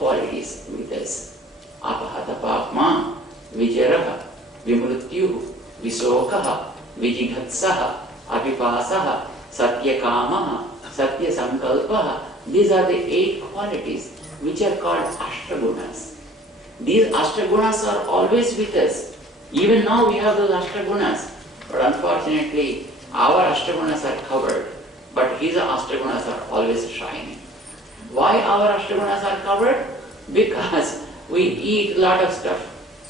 qualities with us. Apahata papma, vijaraha, vimrutyuhu, visokaha, vijighatsaha, apipasaha, satyakamaha, satyasankalpaha. These are the 8 qualities which are called ashtagunas. These ashtagunas are always with us. Even now we have those ashtagunas. But unfortunately, our ashtagunas are covered. But his ashtagunas are always shining. Why our ashtagunas are covered? Because we eat a lot of stuff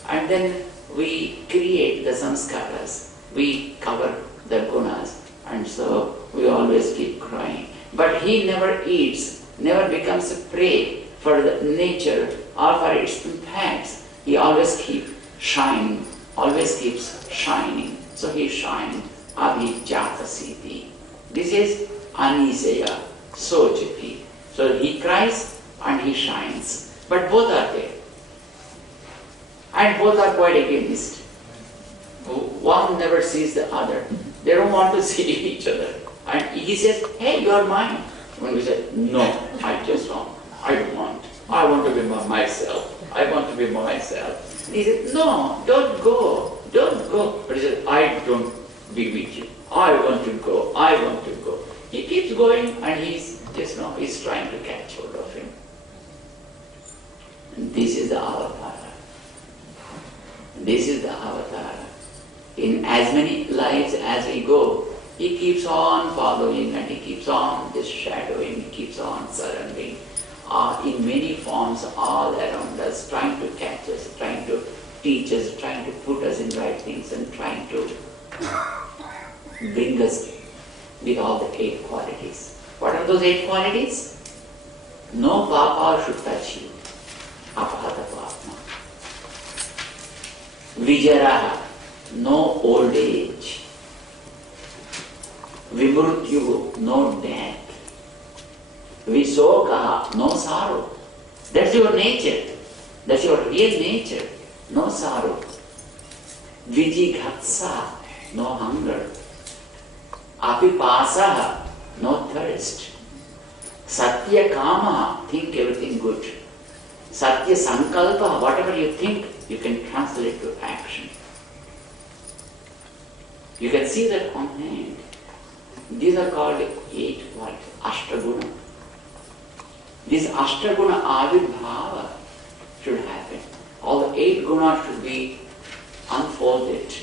and then we create the samskaras. We cover the gunas and so we always keep crying. But he never eats, never becomes a prey for the nature or for its impacts. He always keeps shining, always keeps shining. So he is shining. Abhijata Siti. This is Anisaya, Sojati. So he cries and he shines. But both are there. And both are quite against. One never sees the other. They don't want to see each other. And he says, hey, you are mine. When we say, no, I just don't. I don't want. I want to be myself. I want to be myself. And he said, no, don't go. Don't go. But he said, I don't be with you. I want to go. I want to go. He keeps going and he's trying to catch hold of him. And this is the avatar. This is the avatar. In as many lives as we go, he keeps on following and he keeps on just shadowing, he keeps on surrounding. In many forms all around us, trying to catch us, trying to teach us, trying to put us in right things and trying to bring us with all the 8 qualities. What are those 8 qualities? No papa should touch you. Apahata papma. Vijaraha, no old age. Vimrutyuhu, no death. Visokaha, no sorrow. That's your nature. That's your real nature. No sorrow. Vijighatsa, no hunger. Apipasaha, no thirst. Satyakamaha, think everything good. Satya sankalpa, whatever you think, you can translate to action. You can see that on hand. These are called 8 what? Ashtaguna. This Ashtaguna avirbhava should happen. All the 8 gunas should be unfolded.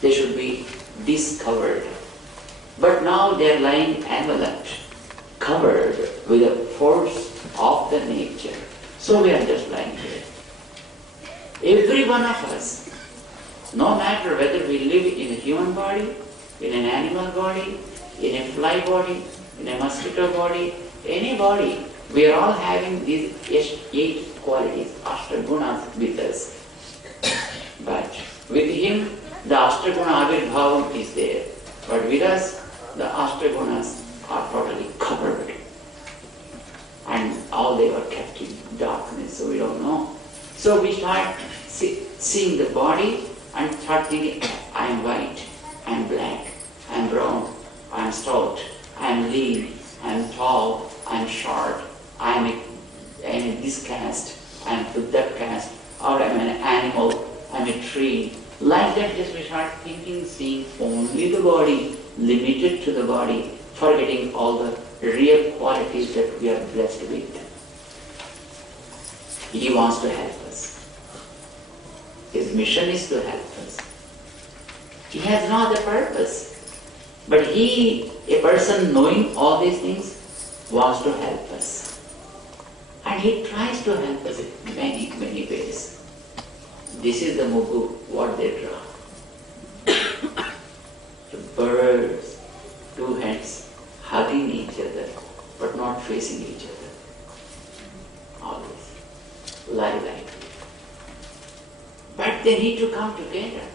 They should be discovered. But now they are lying enveloped, covered with the force of the nature. So we are just lying here. Every one of us, no matter whether we live in a human body, in an animal body, in a fly body, in a mosquito body, any body, we are all having these 8 qualities, Ashtagunas with us. But with him, the Ashtaguna Avirbhavam is there. But with us, the Ashtagunas are totally covered. And all they were kept in darkness, so we don't know. So we start seeing the body and start thinking, I am white, I am black, I am brown, I am stout, I am lean, I am tall, I am short, I am this caste, I am to that caste, or I am an animal, I am a tree. Like that, just we start thinking, seeing only the body, limited to the body, forgetting all the real qualities that we are blessed with. He wants to help us. His mission is to help us. He has no other purpose. But he, a person knowing all these things, wants to help us. And he tries to help us in many, many ways. This is the Mugu, what they draw. The birds, 2 heads, hugging each other, but not facing each other. Always. Lie like that. But they need to come together.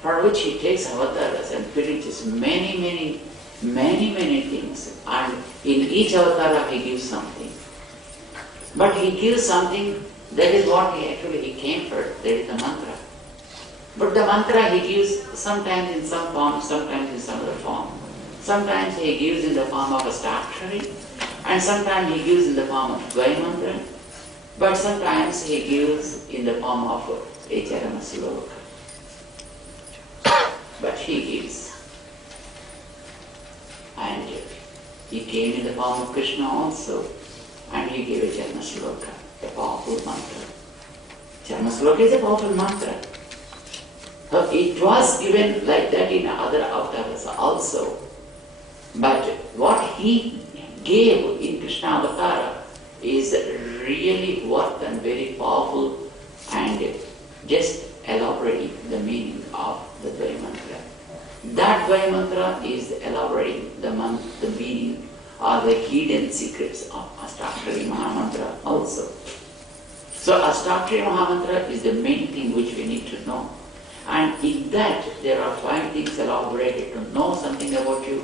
For which he takes avatars and preaches many things. And in each avatar he gives something. But he gives something, that is what he came for, that is the mantra. But the mantra he gives sometimes in some form, sometimes in some other form. Sometimes he gives in the form of a Astakshari, and sometimes he gives in the form of Dvaya mantra, But sometimes he gives in the form of a Charama Slokam. But he gives. And he came in the form of Krishna also, and he gave a Charama Slokam, a powerful mantra. Charama Slokam is a powerful mantra. It was given like that in other avatars also. But what he gave in Krishna Avatara is really worth and very powerful, and just elaborating the meaning of the Dvaya Mantra. That Dvaya Mantra is elaborating the meaning or the hidden secrets of Ashtakshari Mahamantra also. So Ashtakshari Mahamantra is the main thing which we need to know. And in that there are 5 things elaborated: to know something about you,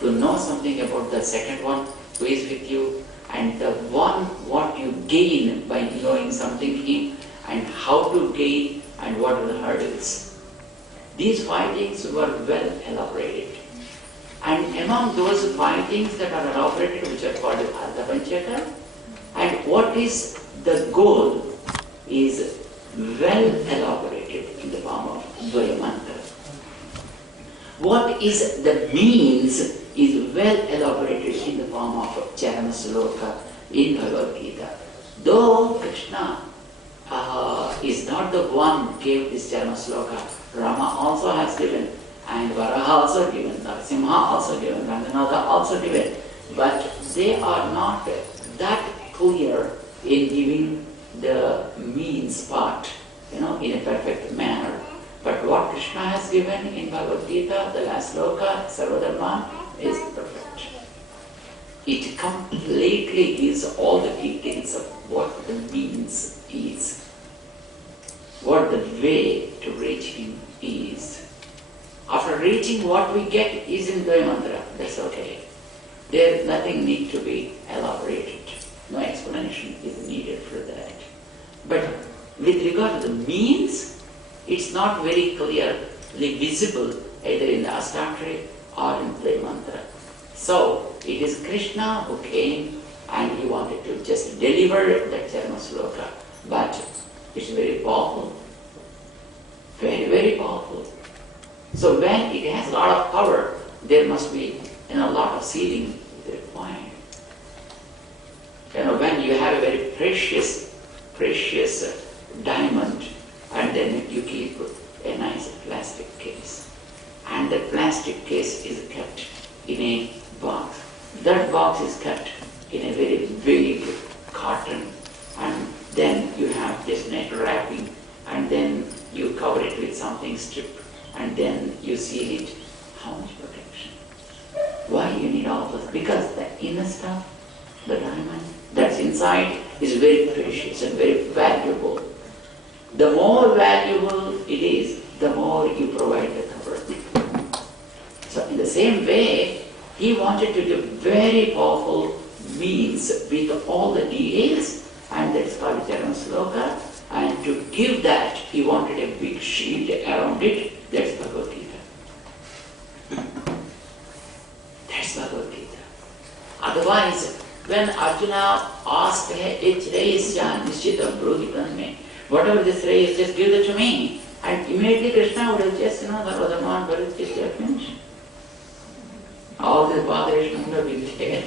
to know something about the second one who is with you, and the one what you gain by knowing something him, and how to gain, and what are the hurdles. These 5 things were well elaborated. And among those 5 things that are elaborated, which are called Ardha Panchaka, and what is the goal is well elaborated in the form of Dvaya Mantra. What is the means is well elaborated in the form of Charama Slokam in Bhagavad Gita. Though Krishna is not the one who gave this Charama Slokam, Rama also has given, and Varaha also given, Narasimha also given, Ranganatha also given, but they are not that clear in giving the means part, in a perfect manner. But what Krishna has given in Bhagavad Gita, the last sloka, Sarvadharma, is perfect. It completely gives all the details of what the means is, what the way to reach him is. After reaching, what we get is in Dvaya Mantra. That's okay. There nothing need to be elaborated. No explanation is needed for that. But with regard to the means, it's not very clearly visible either in the Ashtakshari or in Dvaya Mantra. So it is Krishna who came and he wanted to just deliver that Charama Sloka. But it's very powerful. Very, very powerful. So when it has a lot of power, there must be a lot of sealing required. When you have a very precious diamond, and then you keep a nice plastic case, and the plastic case is kept in a box. That box is kept in a very big cotton, and then you have this net wrapping, and then you cover it with something strip, and then you seal it. How much protection? Why you need all this? Because the inner stuff, the diamond that's inside, is very precious and very valuable. The more valuable it is, the more you provide the cover. So in the same way, he wanted to give very powerful means with all the details, and that's called Charama Sloka. And to give that, he wanted a big shield around it. That's Bhagavad Gita. That's Bhagavad Gita. Otherwise, when Arjuna asked, hey, Shreyasya Nishchitam Brudhipanme, whatever this Shrey is, just give it to me. And immediately Krishna would have just, Sarvadharman Paritya finished. All this botheration would have been there.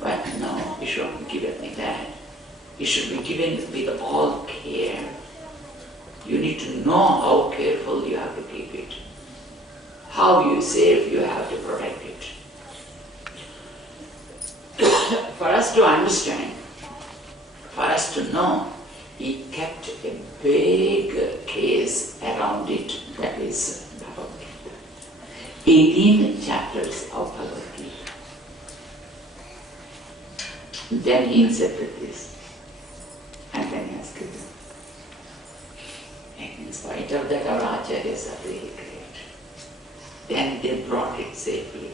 But no, you shouldn't give it like that. It should be given with all care. You need to know how careful you have to keep it. How you safe you have to protect it. For us to understand, for us to know, he kept a big case around it, that is Bhagavad Gita. 18 chapters of Bhagavad Gita. Then he inserted this, and then he has given. And in spite of that, our acharyas are really great. Then they brought it safely.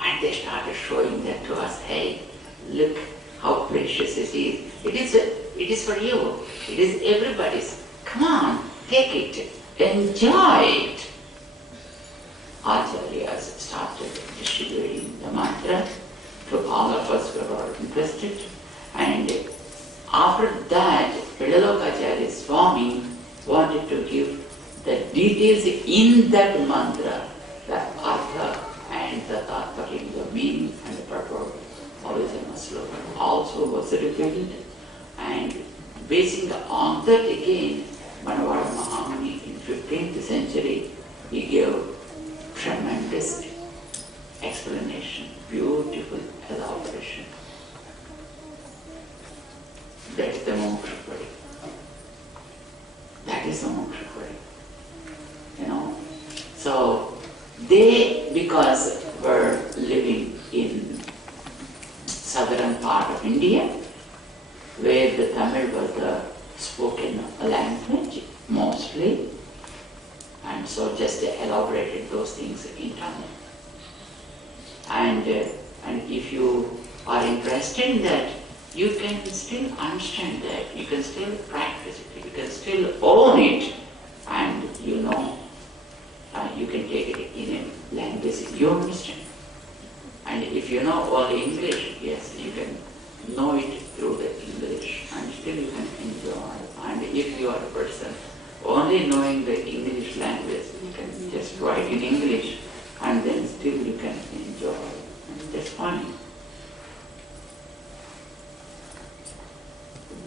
And they started showing that to us. Hey, look how precious it is. It is for you. It is everybody's. Come on, take it. Enjoy it. Acharyas started distributing the mantra to all of us who are interested. And After that, Pedalokacharya Swami wanted to give the details in that mantra, the artha and the tatparya, the meaning and the purport of the Charama Slokam also was revealed. And basing on that again, Manavada Mahamuni in 15th century, he gave tremendous explanation, beautiful elaboration. That's the Mokshapadi. That is the Mokshapadi. So they, because were living in southern part of India, where the Tamil was the spoken language mostly, and so just elaborated those things in Tamil. And if you are interested in that, you can still understand that, you can still practice it, you can still own it, and you can take it in a language you understand. And if you know only English, yes, you can know it through the English, and still you can enjoy. And if you are a person only knowing the English language, you can just write in English, and then still you can enjoy. And that's fine.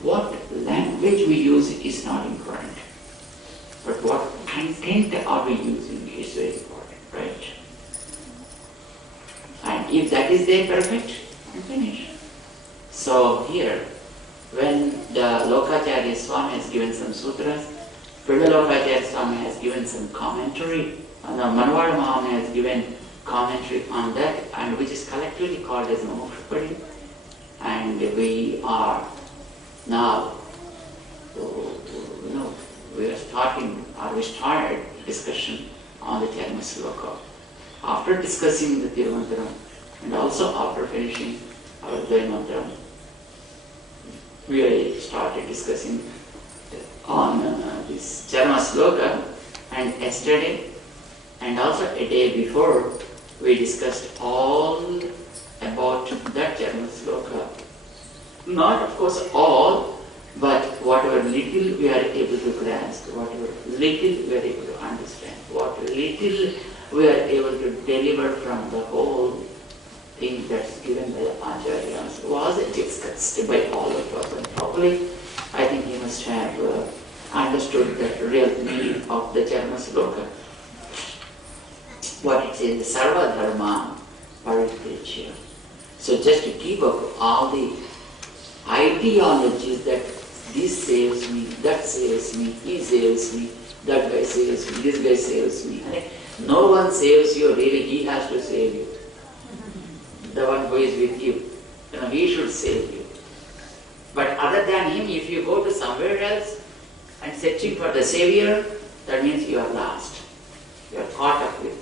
What language we use is not important, but what content are we using is very important, right? And if that is there, perfect, and finish. So here, when the Lokacharya Swami has given some sutras, Pedalokacharya Swami has given some commentary, and the Manavada Mahamuni has given commentary on that, and which is collectively called as Mokshapadi. And we are now, we started discussion on the Charama Slokam. After discussing the Tirumantram and also after finishing our Dvaimantram, we started discussing on this Charama Slokam, and yesterday and also a day before we discussed all about that Charama Slokam. Not of course all, but whatever little we are able to grasp, whatever little we are able to understand, what little we are able to deliver from the whole thing that's given by the Acharyas was discussed by all of us. And probably, I think you must have understood the real meaning of the Charama Slokam. What it says, Sarva Dharma Paritechya. So just to keep up all the ideologies that this saves me, that saves me, he saves me, that guy saves me, this guy saves me. No one saves you, really, he has to save you. The one who is with you, he should save you. But other than him, if you go to somewhere else and searching for the savior, that means you are lost. You are caught up with.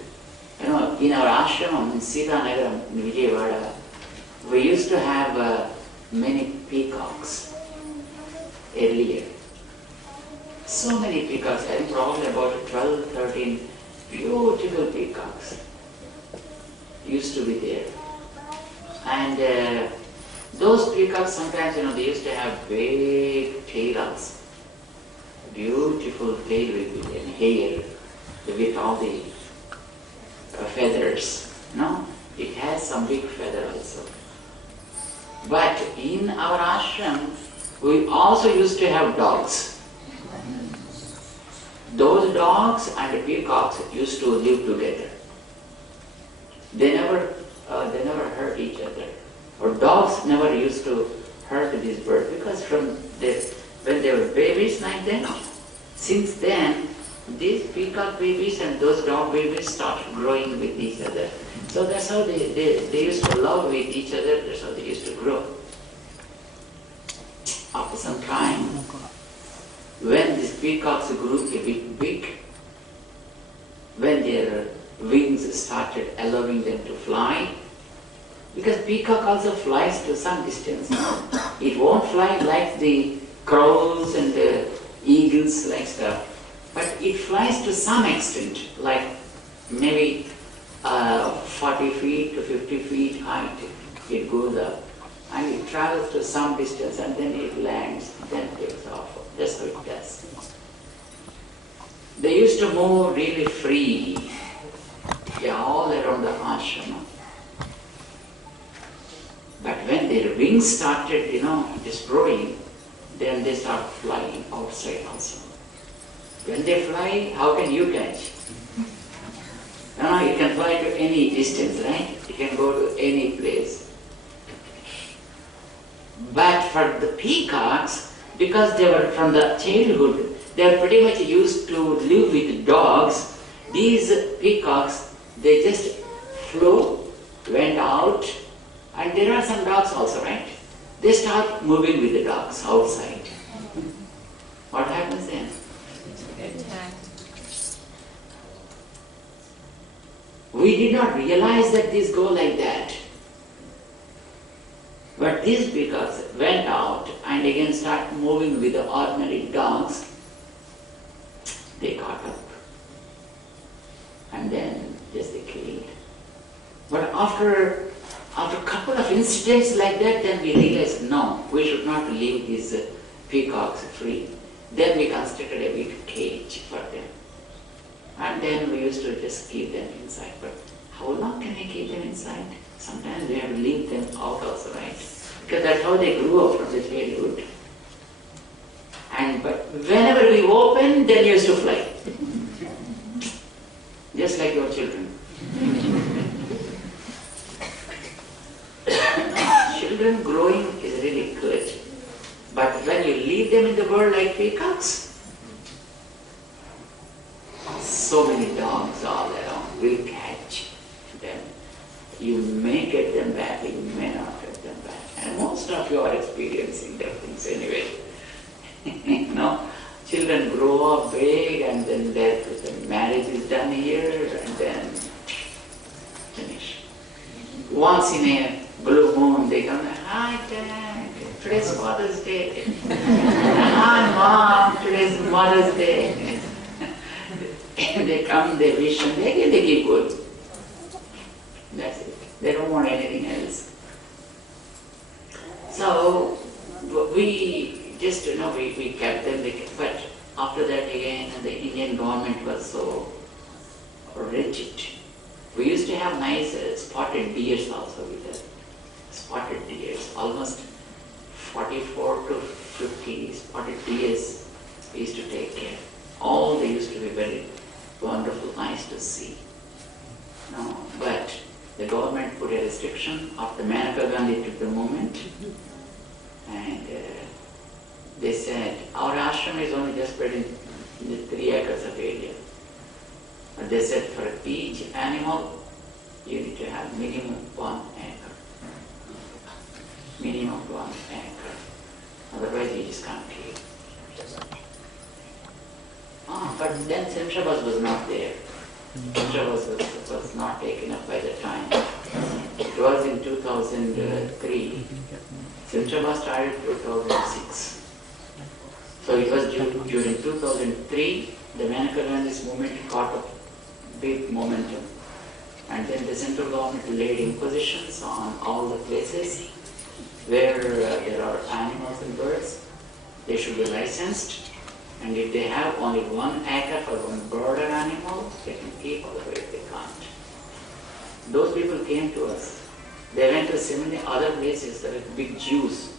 In our ashramam in Sita Nagaram in Vijayawada, we used to have many peacocks earlier. So many peacocks, I think probably about 12, 13 beautiful peacocks used to be there. And those peacocks sometimes, they used to have big tails, beautiful tail and hair with all the feathers. It has some big feather also. But in our ashram, we also used to have dogs. Those dogs and peacocks used to live together. They never hurt each other. Or dogs never used to hurt these birds because when they were babies like that, since then, these peacock babies and those dog babies start growing with each other. So that's how they used to love with each other, that's how they used to grow. After some time, when these peacocks grew a bit big, when their wings started allowing them to fly, because peacock also flies to some distance. It won't fly like the crows and the eagles like stuff, but it flies to some extent, like maybe 40 feet to 50 feet height. It goes up. and it travels to some distance and then it lands, then takes off. That's how it does. They used to move really free, all around the ashrama. But when their wings started, destroying, then they start flying outside also. When they fly, how can you catch? You can fly to any distance, right? You can go to any place. But for the peacocks, because they were from the childhood, they are pretty much used to live with dogs. These peacocks, they just flew, went out, and there are some dogs also, right? They start moving with the dogs outside. What happens then? We did not realize that these go like that. But these peacocks went out and again start moving with the ordinary dogs. They caught up. And then just they killed. But after a couple of incidents like that, then we realized, no, we should not leave these peacocks free. Then we constructed a big cage for them. And then we used to just keep them inside. But how long can we keep them inside? Sometimes we have to leave them out also, right? Because that's how they grew up from the childhood. But whenever we open, they used to fly. Just like your children. Children growing is really good. But when you leave them in the world like peacocks, so many dogs all around will catch them. You may get them back, you may not get them back. And most of you are experiencing that things anyway. Children grow up big and then the marriage is done here and then finish. Once in a blue moon they come, hi Dad, today's Father's Day. Hi Mom, today's Mother's Day. They come, they wish, and they keep going. That's it. They don't want anything else. So we just, we kept them. But after that again, the Indian government was so rigid. We used to have nice spotted deers also with us. Spotted deers, almost 44 to 50 spotted deers we used to take care. All they used to be very wonderful, nice to see. But the government put a restriction after Manaka Gandhi took the movement, and they said, our ashram is only just spread in 3 acres of area. But they said for each animal, you need to have minimum 1 acre. Minimum 1 acre. Otherwise you just can't kill. But then Simshabas was not there. Simshabas was not taken up by the time. It was in 2003. Simshabas started in 2006. So it was during 2003, the Manaka Gandhi's movement caught a big momentum. And then the central government laid impositions on all the places where there are animals and birds. They should be licensed. And if they have only 1 acre for 1 bird or animal, they can keep, otherwise they can't. Those people came to us. They went to so many other places, there were big Jews.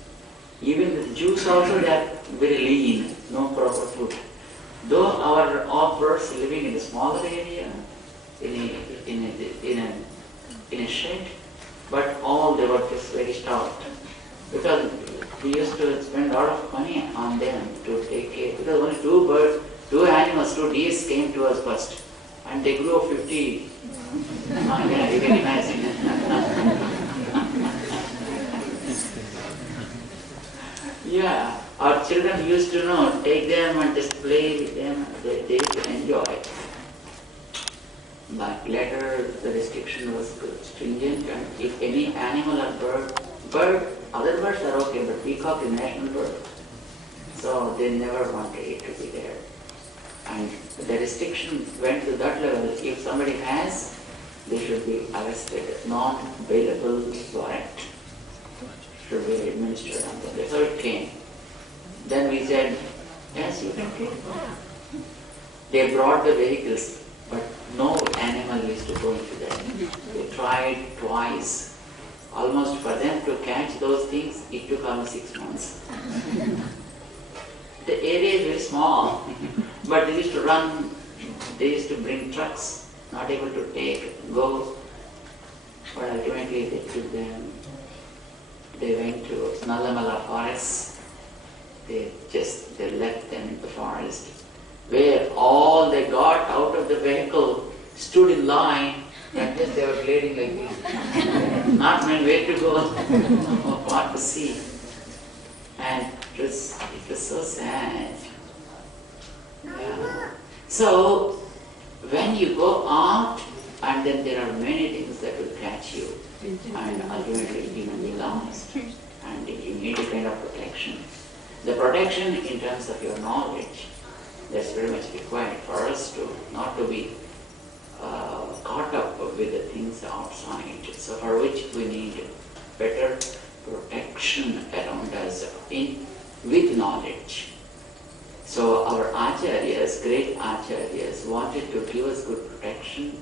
Even the Jews also, they are very lean, no proper food. Though all birds living in a smaller area, in a shed, but all they were just very starved. Because we used to spend a lot of money on them to take care. Because only 2 animals, 2 deers came to us first. And they grew 50. You can imagine. Yeah, our children used to take them and just play with them. They used to enjoy it. But later the restriction was stringent, and if any animal or bird, other birds are okay, but peacock is national bird. So they never wanted it to be there. And the restriction went to that level. If somebody has, they should be arrested, non-bailable warrant. should be administered on them. That's how it came. Then we said, yes, you can take them. They brought the vehicles, but no animal used to go into them. They tried twice. Almost for them to catch those things, it took almost 6 months. The area is very small, but they used to run, they used to bring trucks, not able to go. But ultimately they took them, they went to Nalamala forest, they left them in the forest, where all they got out of the vehicle stood in line, and just they were glaring like this, not knowing where to go or what to see. And it was so sad. Yeah. So, when you go out, and then there are many things that will catch you, and ultimately you will be lost. And you need a kind of protection. The protection in terms of your knowledge, that's very much required for us to not to be caught up with the things outside. So for which we need better protection around us with knowledge. So our acharyas, great acharyas, wanted to give us good protection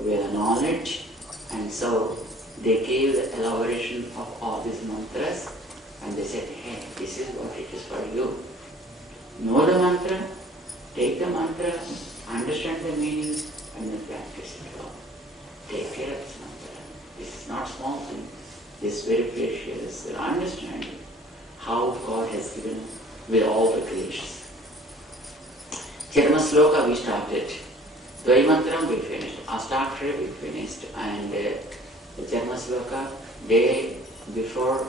with knowledge, and so they gave the elaboration of all these mantras, and they said, hey, this is what it is for you. Know the mantra, take the mantra, understand the meaning, and then practice it well. Take care of this mantra. This is not small thing. This is very precious. Understand how God has given with all the creations. Charama Slokam we started. Dvaimantram we finished. Astakshara we finished. And the Charama Slokam day before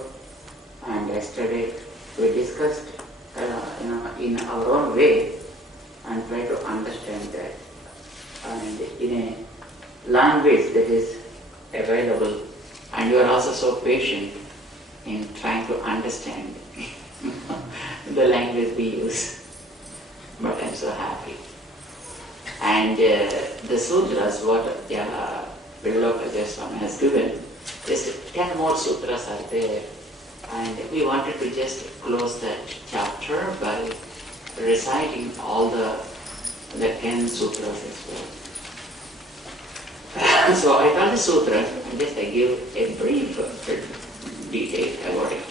and yesterday we discussed in our own way and try to understand that, and in a language that is available, and you are also so patient in trying to understand the language we use. But I'm so happy. And the sutras, what Viloka Swami has given, just 10 more sutras are there. And we wanted to just close that chapter by reciting all the 10 sutras as well. So I tell the sutra and just I give a brief detail about it.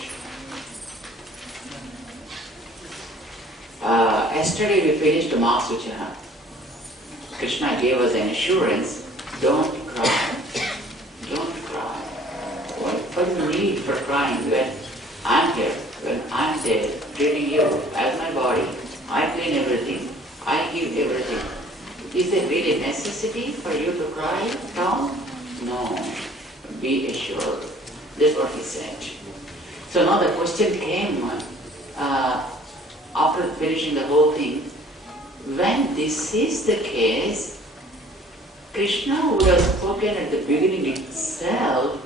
Yesterday we finished Mahasuchana. Krishna gave us an assurance, don't cry. Don't cry. What is the need for crying when I'm here, when I'm there, treating you as my body, I clean everything, I give everything. Is there really necessity for you to cry down? No. Be assured. That's what he said. So now the question came after finishing the whole thing. When this is the case, Krishna would have spoken at the beginning itself.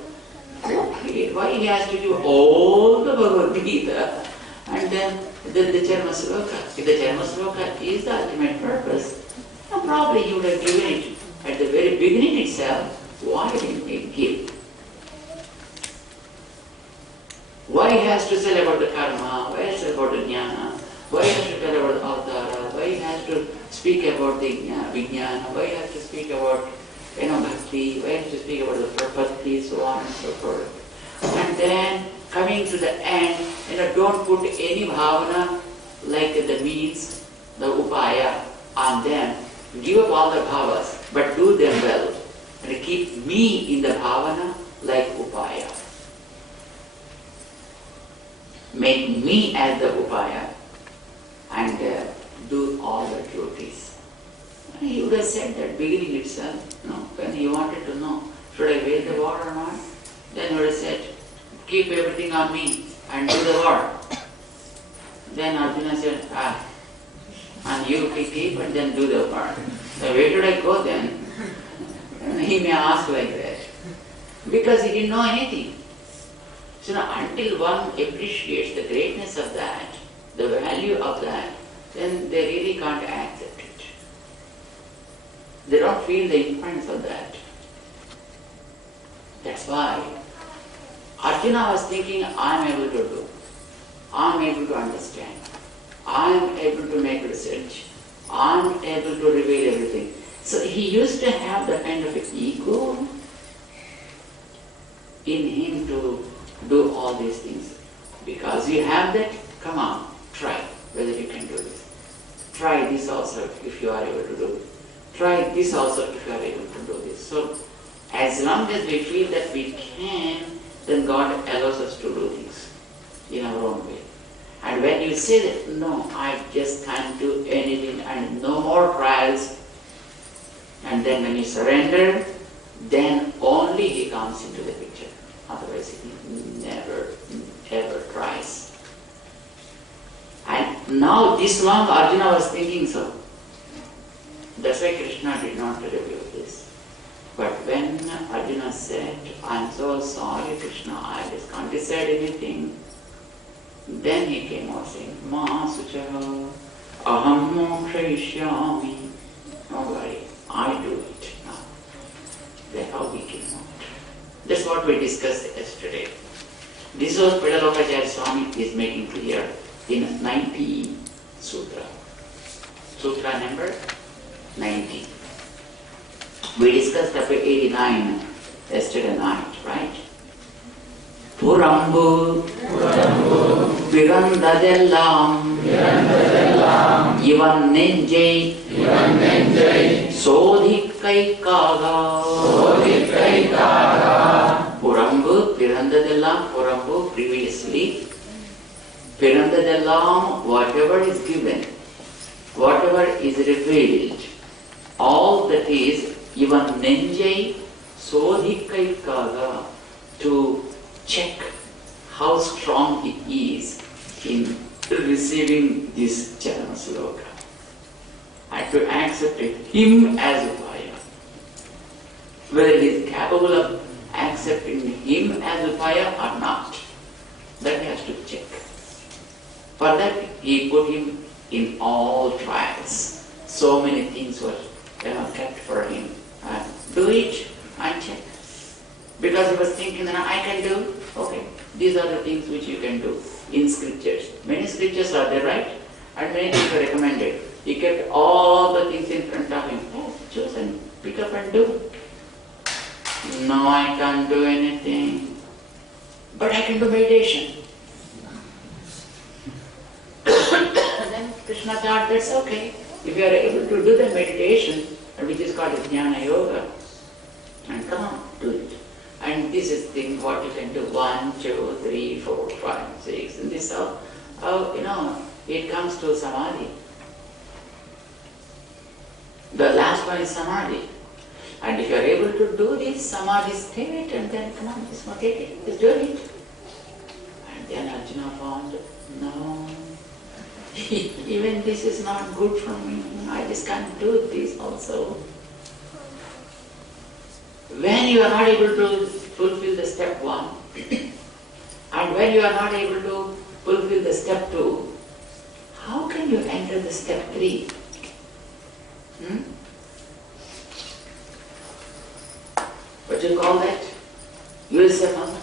Why he has to do all the Bhagavad Gita and then the Charama Sloka? If the Charama Sloka is the ultimate purpose, probably he would have given it at the very beginning itself. Why didn't he give? Why he has to say about the karma? Why he has to say about the jnana? Why he has to tell about the avtara? Why he has to speak about the vijnana? Why he has to speak about bhakti? Why he has to speak about the prapatti, so on and so forth. And then coming to the end, don't put any bhavana like the means, the upaya on them. Give up all the bhavas, but do them well. And keep me in the bhavana like upaya. Make me as the upaya and do all the duties. He would have said that beginning itself, when he wanted to know, should I weigh the water or not? Then he would have said, keep everything on me and do the work. Then Arjuna said, and you keep and then do the work. So where should I go then? He may ask like that. Because he didn't know anything. So now, until one appreciates the greatness of that, the value of that, then they really can't accept it. They don't feel the importance of that. That's why Arjuna Arjuna was thinking, I am able to do, I am able to understand, I am able to make research, I am able to reveal everything. So he used to have the kind of ego in him to do all these things. Because you have that, come on, try whether you can do this. Try this also if you are able to do it. Try this also if you are able to do this. So as long as we feel that we can, then God allows us to do things in our own way. And when you say that, no, I just can't do anything and no more trials, and then when you surrender, then only he comes into the picture. Otherwise he never, ever tries. And now this long Arjuna was thinking so. That's why Krishna did not reveal this. But when Arjuna said, I'm so sorry Krishna, I just can't decide anything, then he came out saying, Ma suchaha aham mokshayishyami. Don't worry, I do it now. That's how he came out. That's what we discussed yesterday. This was Pedalokacharya Swami is making clear in 90 Sutra. Sutra number 90. We discussed up 89 yesterday night, right? Purambu Pirandadellam Ivan Nenjai Sodhikkai Kaga Purambu Pirandadellam. Purambu previously. Pirandadellam, whatever is given, whatever is revealed, all that is Ivan Nenjai Sodhikkai Kaga, to check how strong he is in receiving this Charama Slokam and to accept him as a fire. Whether he is capable of accepting him as a fire or not, that he has to check. For that he put him in all trials. So many things were kept for him. Do it and check. Because he was thinking that I can do, okay, these are the things which you can do in scriptures. Many scriptures are there, right? And many things are recommended. He kept all the things in front of him. Oh, choose and pick up and do. No, I can't do anything. But I can do meditation. And then Krishna thought, that's okay. If you are able to do the meditation, which is called Jnana Yoga, and come on, do it. And this is thing what you can do. 1, 2, 3, 4, 5, 6. And this how it comes to Samadhi. The last one is Samadhi. And if you are able to do this Samadhi state, and then come on, just take it, just do it. And then Arjuna found, no, even this is not good for me. I just can't do this also. When you are not able to fulfill the step 1, and when you are not able to fulfill the step 2, how can you enter the step 3? What do you call that? You will say, Mama.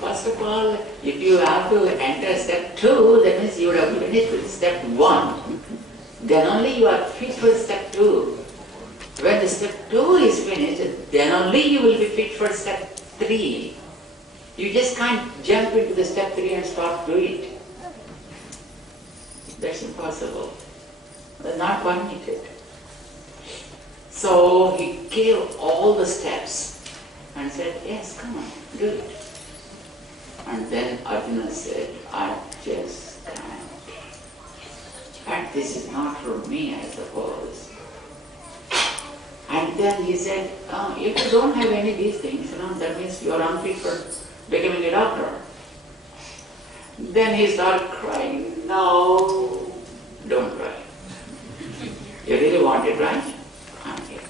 First of all, if you have to enter step 2, that means you would have finished with step 1. Then only you are fit for step 2. When the step 2 is finished, then only you will be fit for step 3. You just can't jump into the step 3 and start doing it. That's impossible. That's not permitted. So he gave all the steps and said, yes, come on, do it. And then Arjuna said, I just can't. And this is not for me, I suppose. And then he said, if you don't have any of these things, that means you are unfit for becoming a doctor. Then he started crying, no, don't cry. You really want it, right? I'm here.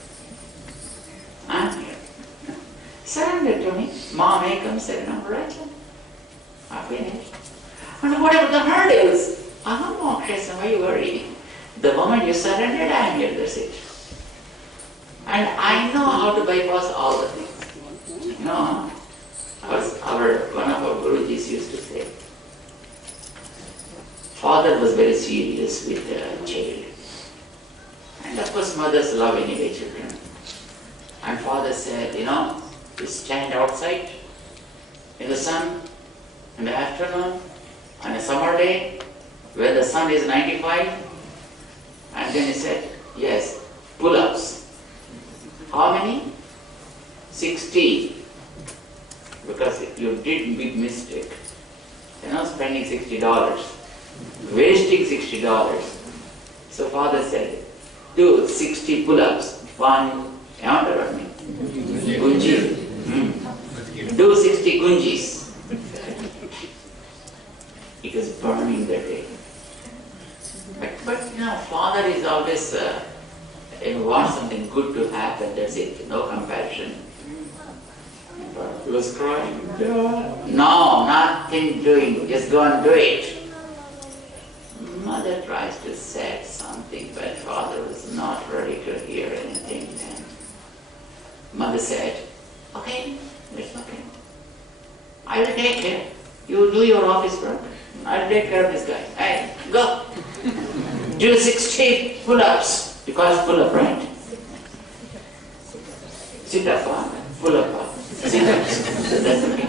I'm here. Surrender to me. Mom, Ekam, Saranam, right? I finished. And what about the hurdles? Aham moksha, why are you worrying? The moment you surrendered, I am here, that's it. And I know how to bypass all the things. You know, one of our Gurujis used to say, father was very serious with the child. And of course mothers love anyway children. And father said, you know, you stand outside in the sun in the afternoon on a summer day where the sun is 95, and then he said, yes, pull-ups. How many? 60. Because you did big mistake. You know, spending $60, wasting $60. So father said, do 60 pull-ups, one, gunji. Do 60 gunjis. It was burning that day. But you know, father is always, wants something good to happen, that's it, no compassion. He was crying. No, nothing doing, just go and do it. Mother tries to say something, but father was not ready to hear anything then. Mother said, okay, it's okay. I will take care. You do your office work. I will take care of this guy. Hey, go. Do 60 pull-ups. Because pull-up, right? Sit-up, pull-up, sit-ups. So that's okay.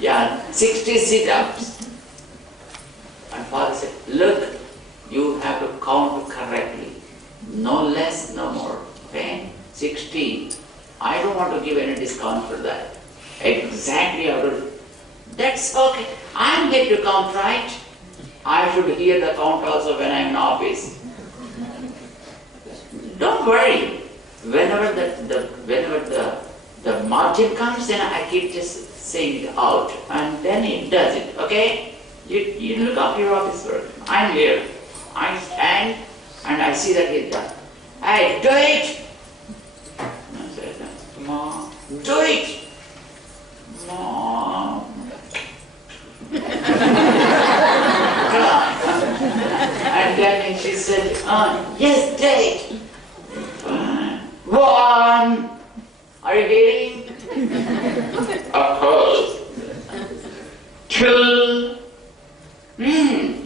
Yeah, 60 sit-ups. And father said, look, you have to count correctly. No less, no more. Okay? 60. I don't want to give any discount for that. Exactly I will. That's okay. I'm here to count right. I should hear the count also when I'm in office. Don't worry. Whenever the margin comes, then I keep just saying it out, and then it does it. Okay? You look after your office work. I'm here. I stand and I see that it's done. Hey, do it! I said, Mom, do it! Mom. And then she said, yes, do it. 1. Are you getting? Of course. 2.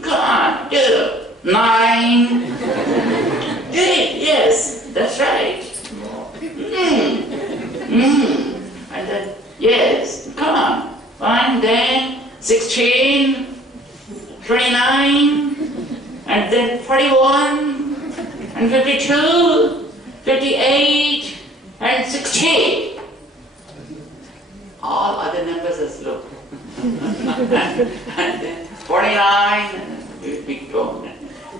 Come on, do. 9. Do it, yes, that's right. And then, yes, come on. And then 16, 29, and then 41, and 52, 58, and 60. All other numbers are slow. And then 49, big tone.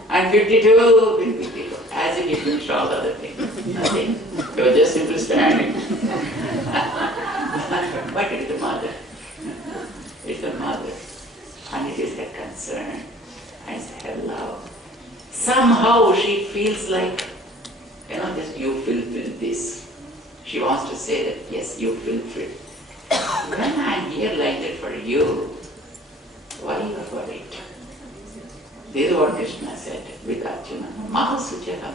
And 52, big tone. As if you finished all other things. Nothing. You were just simply standing. But it is the mother. It's the mother. And it is her concern. And it's her love. Somehow she feels like, you know, just you fulfill this. She wants to say that, yes, you fulfill. When I'm here like that for you, why are you worried? This is what Krishna said with Arjuna. Mahasujaha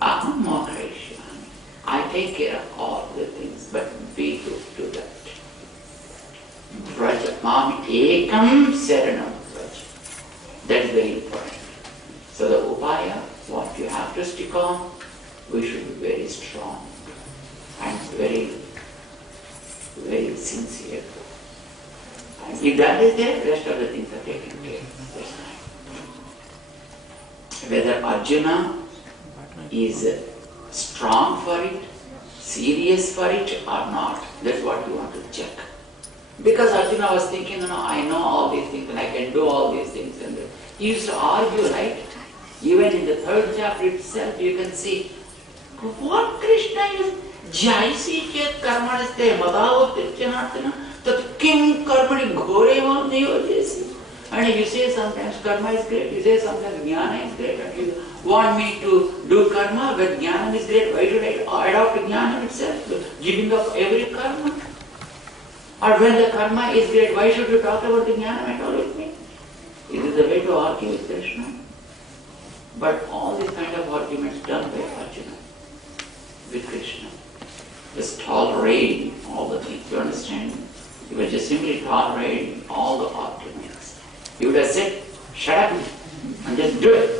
aham mokshaishyami. I take care of all the things, but we do that. Vraja mam ekam saranam vraja. That's very important. So the upaya, what you have to stick on, we should be very strong and very, very sincere. And if that is there, rest of the things are taken care of. That's right. Whether Arjuna is strong for it, serious for it or not, that's what you want to check. Because Arjuna was thinking, I know all these things and I can do all these things. And he used to argue, right? Even in the 3rd chapter itself, you can see what Krishna is. Jaisi chet karmanaste madavo tirchanartana tat kim karmani ghore niyojesi. And you say sometimes karma is great, you say sometimes jnana is great, and you want me to do karma, but jnana is great, why should I adopt jnana itself, giving up every karma? Or when the karma is great, why should you talk about the jnana at all with me? Is it the way to argue with Krishna? But all these kind of arguments done by Arjuna. with Krishna. Just tolerating all the things. You understand? He was just simply tolerating all the arguments. He would have said, shut up and just do it.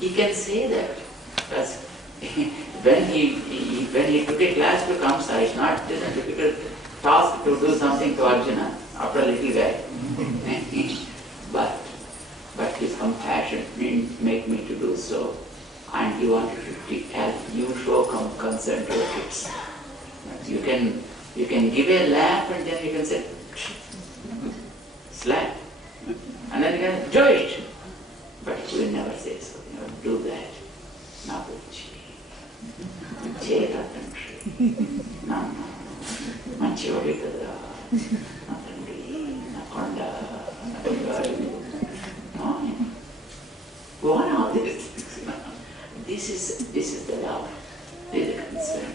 He can say that. Because when he took a class to Kamsa, it's not just a difficult task to do something to Arjuna after a little while. But his compassion didn't make me to do so. And he wanted to help you show concern to your kids. You can give a lap and then you can say, slap. And then you can do it. But he will never say so. You know, do that. Now Jeeyar no. Manchi oditadra. No. Go on all these things. This is the love. This is the concern.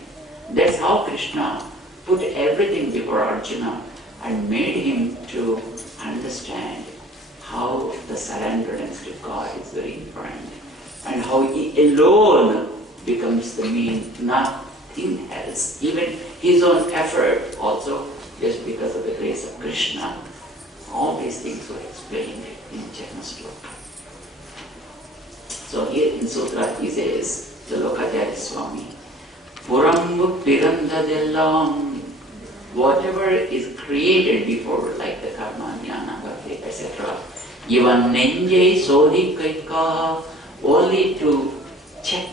That's how Krishna put everything before Arjuna and made him to understand how the surrenderance to God is very important and how he alone becomes the mean, nothing else. Even his own effort also, just because of the grace of Krishna. All these things were explained in Charama Slokam. So here in Sutra he says, the Lokacharya Swami, Purambu Pirandadellam, whatever is created before, like the karma, jnana, bhakti, etc., even nenjai sodhi kaika, only to check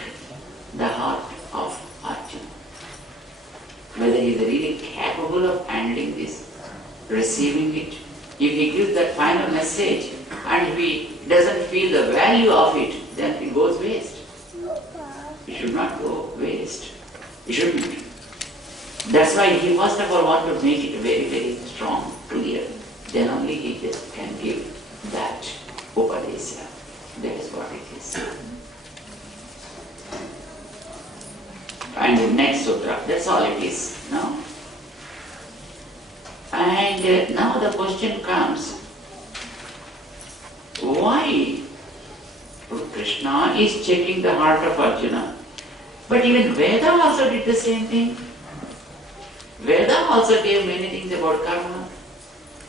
the heart of Arjuna. Whether he is really capable of handling this, receiving it. If he gives that final message and if he doesn't feel the value of it, then it goes waste. It should not go waste. It shouldn't. That's why he first of all wants to make it very, very strong, clear. Then only he just can give that upadesha. That is what it is. And the next sutra, that's all it is. No? And now the question comes, why Krishna is checking the heart of Arjuna? But even Veda also did the same thing. Veda also gave many things about karma.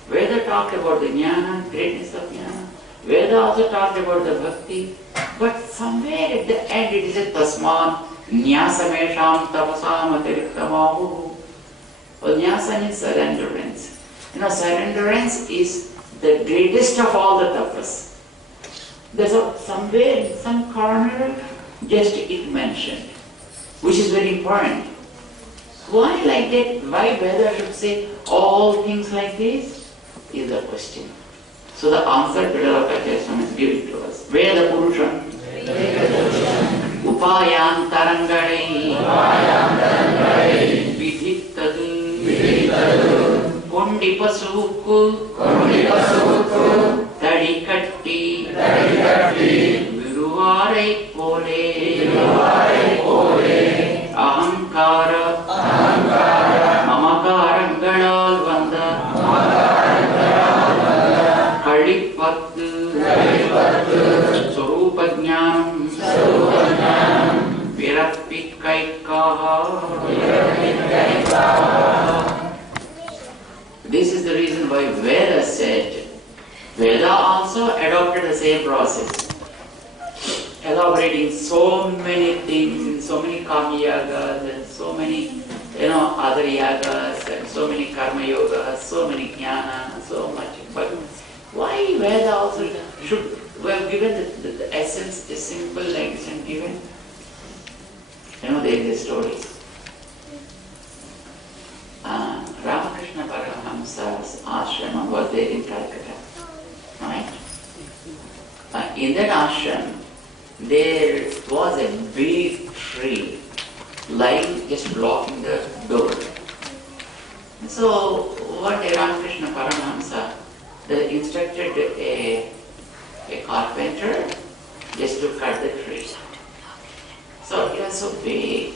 Veda talked about the jnana, greatness of jnana. Veda also talked about the bhakti. But somewhere at the end it is tasman nyasamesham tapasam atiriktam. Well, nyasa means surrenderance. You know, surrenderance is the greatest of all the tapas. There's somewhere in some corner just it mentioned, which is very important. Why like that? Why Veda should say all things like this? Is the question. So the answer to Lokacharya Swami is given to us. Veda Purusham Upayantarangarai Vidhittadu Kondipasukku Tadikatti Viruvarai Pole Ahankara Mamakarangalal Vanda Kalipattu Swarupajnanam Virapikaikaha. This is the reason why Veda said, Veda also adopted the same process, elaborating so many things in so many kama yagas and so many other yagas and so many karma yogas, so many jnana, so much. But why Veda also should have given the essence, the simple language and given? There is a story. Ramakrishna Paramahamsa's Asramam was there in Calcutta. Right? In that ashram, there was a big tree lying just blocking the door. So one day Ramakrishna Paramahamsa instructed a carpenter just to cut the tree. So it was so big.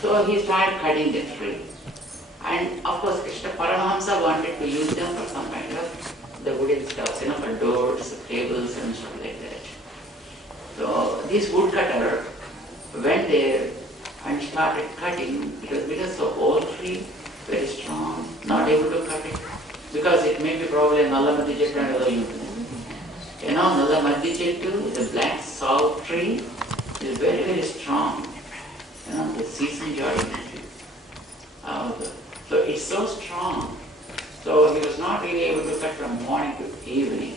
So he started cutting the tree. And of course Krishna Paramahamsa wanted to use them for some kind of the wooden stuff, for doors, tables and stuff like that. So this woodcutter went there and started cutting because the whole tree very strong, not able to cut it because it may be probably a nalla madhi chettu and other ఉంటుంది. Nalla madhi chettu is a black salt tree, is very very strong. The season joy. So it's so strong. So he was not really able to cut from morning to evening.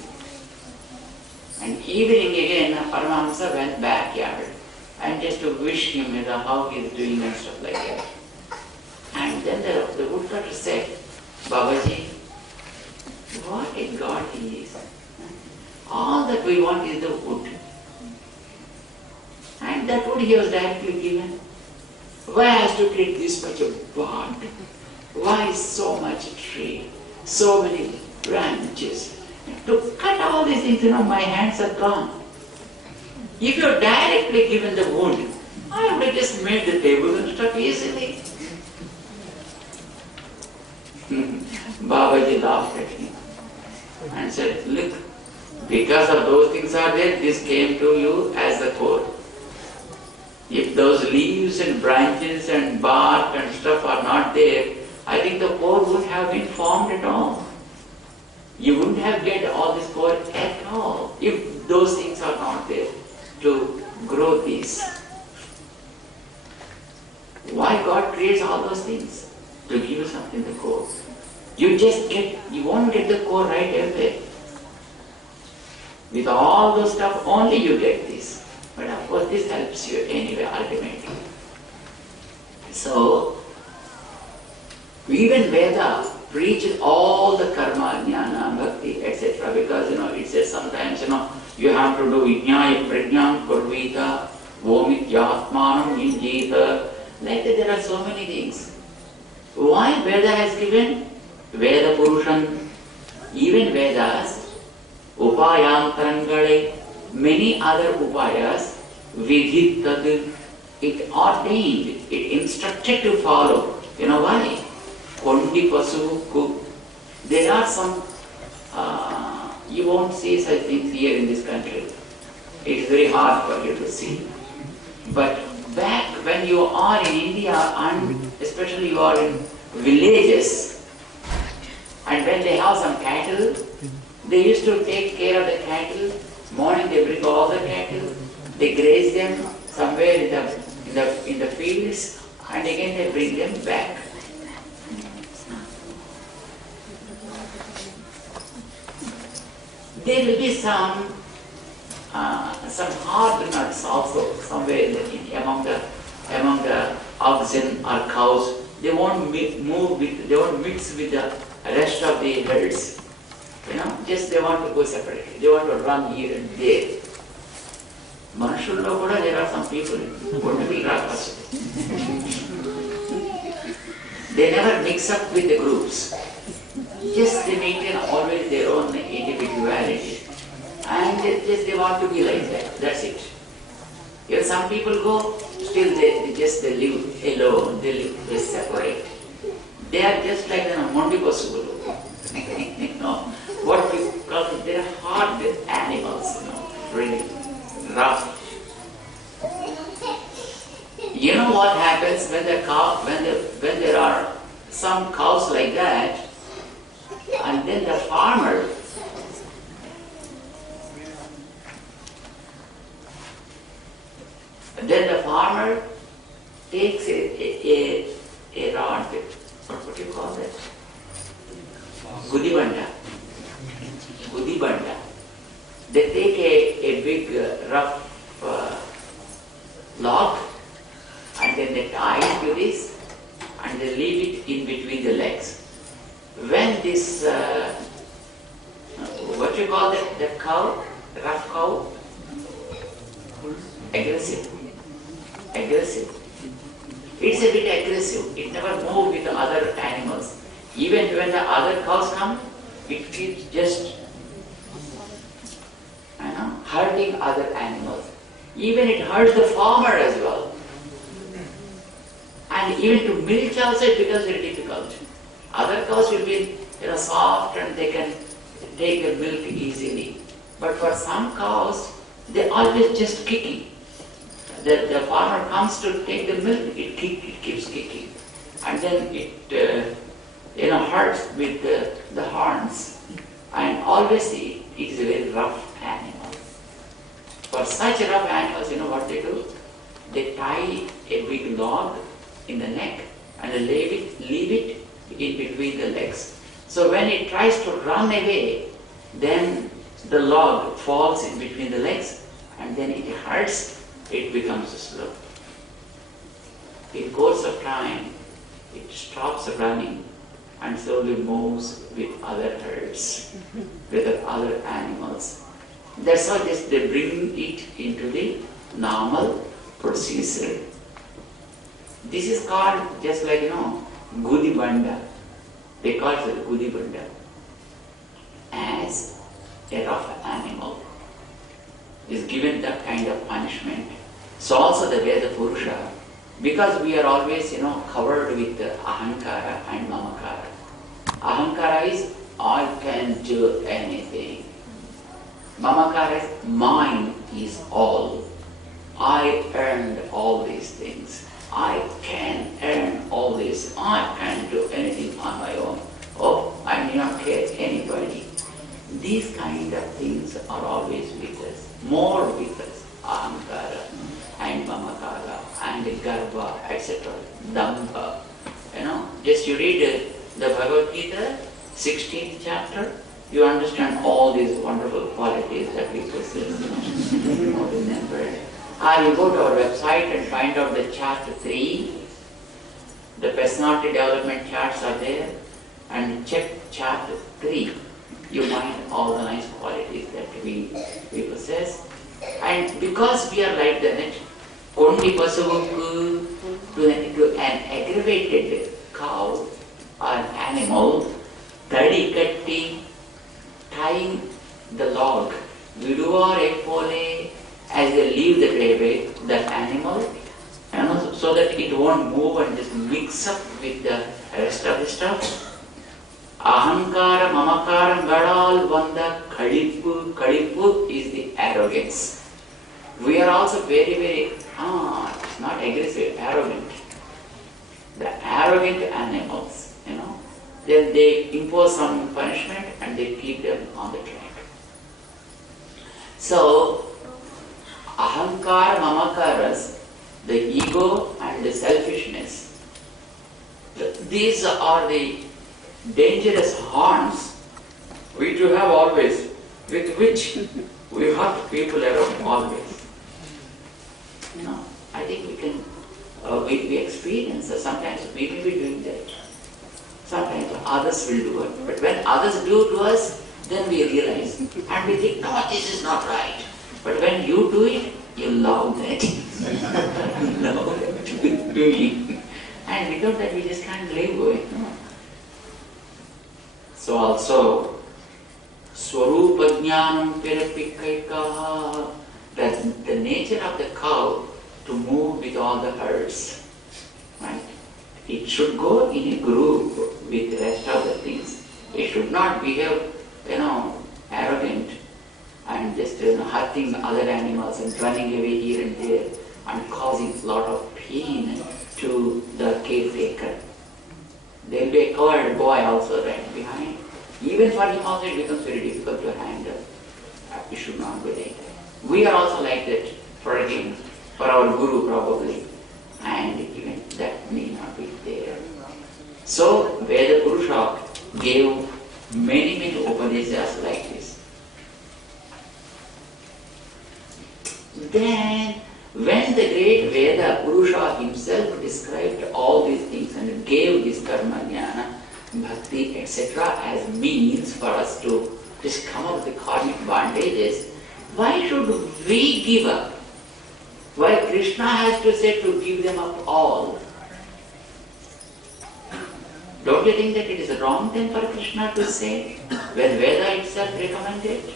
And evening again, Paramahamsa went backyard and just to wish him how he is doing and stuff like that. And then the woodcutter said, Babaji, what a God he is. All that we want is the wood. And that wood he was directly given. Why has to take this much of bark? Why so much tree? So many branches? To cut all these things, my hands are gone. If you are directly given the wood, I would have just made the table and stuff easily. Babaji laughed at him and said, look, because of those things are there, this came to you as the core. If those leaves and branches and bark and stuff are not there, I think the core wouldn't have been formed at all. You wouldn't have get all this core at all if those things are not there to grow these. Why God creates all those things? To give you something, the core. You won't get the core right away. With all those stuff, only you get this. But of course, this helps you anyway, ultimately. So, even Veda preaches all the karma, jnana, bhakti, etc. Because, it says sometimes, you have to do vijnaya prajnam kurvita, vomityatmanam injita. Like that, there are so many things. Why Veda has given? Veda Purushan, even Vedas, Upayantarangale, many other upayas, Vidhittad, it ordained, it instructed to follow. You know why? Kondi Pasu Kuk. There are some, you won't see such things here in this country. It is very hard for you to see. But back when you are in India, and especially you are in villages, and when they have some cattle, they used to take care of the cattle. Morning they bring all the cattle, they graze them somewhere in the fields, and again they bring them back. There will be some hard nuts also somewhere among the oxen or cows. They won't mix with the rest of the herds. Just they want to go separately. They want to run here and there. Manushulla kuda there are some people wonderful rakas. They never mix up with the groups. Just they maintain always their own individuality. And just they want to be like that. That's it. If some people go, still they live alone, they separate. They are just like Mondi Pasugulu. What we call it, they are hard animals, really rough. You know what happens when there are some cows like that, and then the farmer takes a rod, what do you call that? Gudibanda. They take a big rough log and then they tie it to this and they leave it in between the legs. When this, what you call that, the cow, rough cow, aggressive. It's a bit aggressive. It never moves with the other animals. Even when the other cows come, it keeps just hurting other animals. Even it hurts the farmer as well. And even to milk also it becomes very difficult. Other cows will be soft and they can take the milk easily. But for some cows, they always just kicking. the farmer comes to take the milk, it keeps kicking. And then it hurts with the horns. And always it is a very rough animal. For such rough animals, you know what they do? They tie a big log in the neck and they leave it in between the legs. So when it tries to run away, then the log falls in between the legs and then it hurts, it becomes slow. In course of time, it stops running and slowly moves with other herds, with other animals. That's how they bring it into the normal procedure. This is called just like, Gudi Banda. They call it Gudi Banda as a rough animal is given that kind of punishment. So also the Veda Purusha, because we are always, covered with ahankara and mamakara. Ahankara is I can do anything. Mamakara is mine is all. I earned all these things. I can earn all this. I can do anything on my own. Oh, I may not care anybody. These kind of things are always with us, more with us. Ahankara and mamakara and garva, etc. Dambha. Just you read the Bhagavad Gita, 16th chapter, you understand all these wonderful qualities that we possess. Remember. Or you go to our website and find out the chart 3. The personality development charts are there. And check chart 3. You find all the nice qualities that we possess. And because we are like that, Kondi Pasavukku, to an aggravated cow or an animal, Tadi Katti, tying the log, Viduvar Epole, as they leave the graveyard, the animal, so that it won't move and just mix up with the rest of the stuff. Ahankara, mamakara, gadal, vanda, kadipu is the arrogance. We are also very, very, it's not aggressive, arrogant. The arrogant animals, then they impose some punishment and they keep them on the track. So, ahankara, mamakaras, the ego and the selfishness, these are the dangerous horns which you have always, with which we hurt people around always. I think we can, we experience that sometimes we may be doing that. Sometimes others will do it. But when others do to us, then we realize and we think, no, this is not right. But when you do it, you love that. Love that doing. And without that, we just can't live with. So also, Swarupa Jnanam Pirapikaikaha, the nature of the cow to move with all the herds. Right? It should go in a group with the rest of the things. It should not behave, arrogant and just hurting other animals and running away here and there and causing a lot of pain to the caretaker. There will be a coward boy also right behind. Even for him also it becomes very difficult to handle. We should not be like that. We are also like that for him, for our guru probably. And even that may not be there. So Veda Purusha gave many Upanishads like this. Then, when the great Veda Purusha himself described all these things and gave this karma, jnana, bhakti, etc. as means for us to just come up with the karmic bondages, why should we give up? Why Krishna has to say to give them up all? Don't you think that it is a wrong thing for Krishna to say when Veda itself recommended?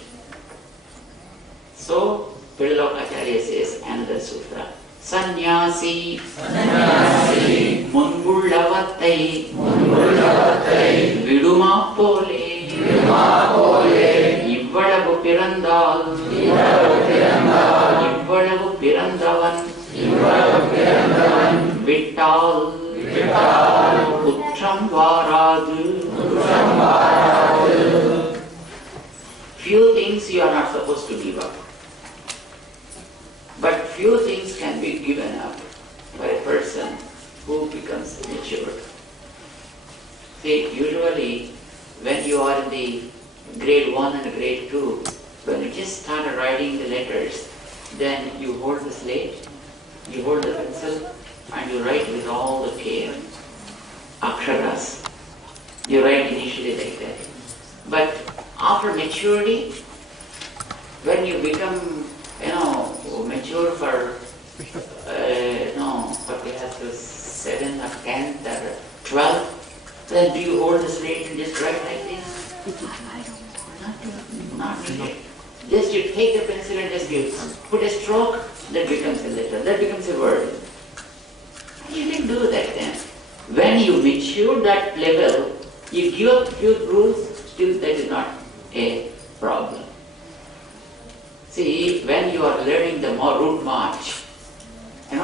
So, Pillokacharya says another sutra. Sannyasi, Munbullavattai, Viduma Pole, Ivvalavu Pirandal, Ivvalavu Pirandavan, Vittal, Uttam Varadu. Few things you are not supposed to give up. But few things can be given up by a person who becomes mature. See, usually when you are in the grade 1 and grade 2, when you just start writing the letters, then you hold the slate, you hold the pencil, and you write with all the care. Aksharas. You write initially like that. But after maturity, when you become, mature for, what we have to 7th or 10th or 12th, then do you hold the slate and just write like this? Not needed. Just you take the pencil and just you put a stroke, that becomes a letter, that becomes a word. You can do that then. When you mature that level, you give up few rules, still that is not a problem. See, when you are learning the route march, in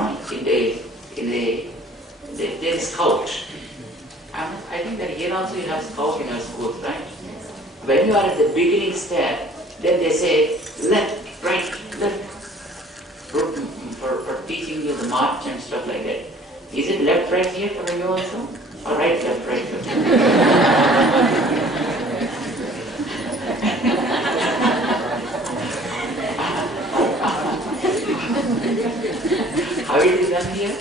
the scout. I think that here also you have scout in our schools, right? When you are at the beginning step, then they say left, right, left, for teaching you the march and stuff like that. Is it left, right here for you also? Or right, left, right? How it is done here?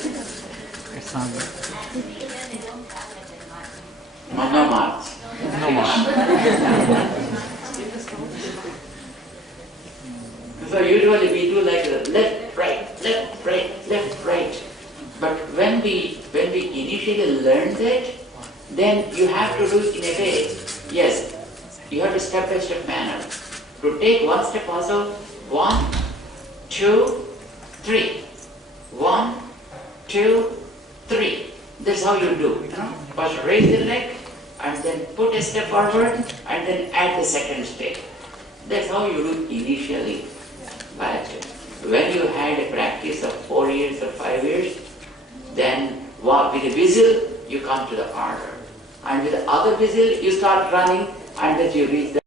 No march. No march. So usually we do like left, right, left, right, left, right. But when we initially learn that, then you have to do it in a way, yes, you have to step-by-step manner. To take one step also, 1, 2, 3. 1, 2, 3. That's how you do. First raise the leg, and then put a step forward, and then add the second step. That's how you do initially. But when you had a practice of 4 years or 5 years, then with a whistle, you come to the order. And with the other whistle, you start running, and then you reach the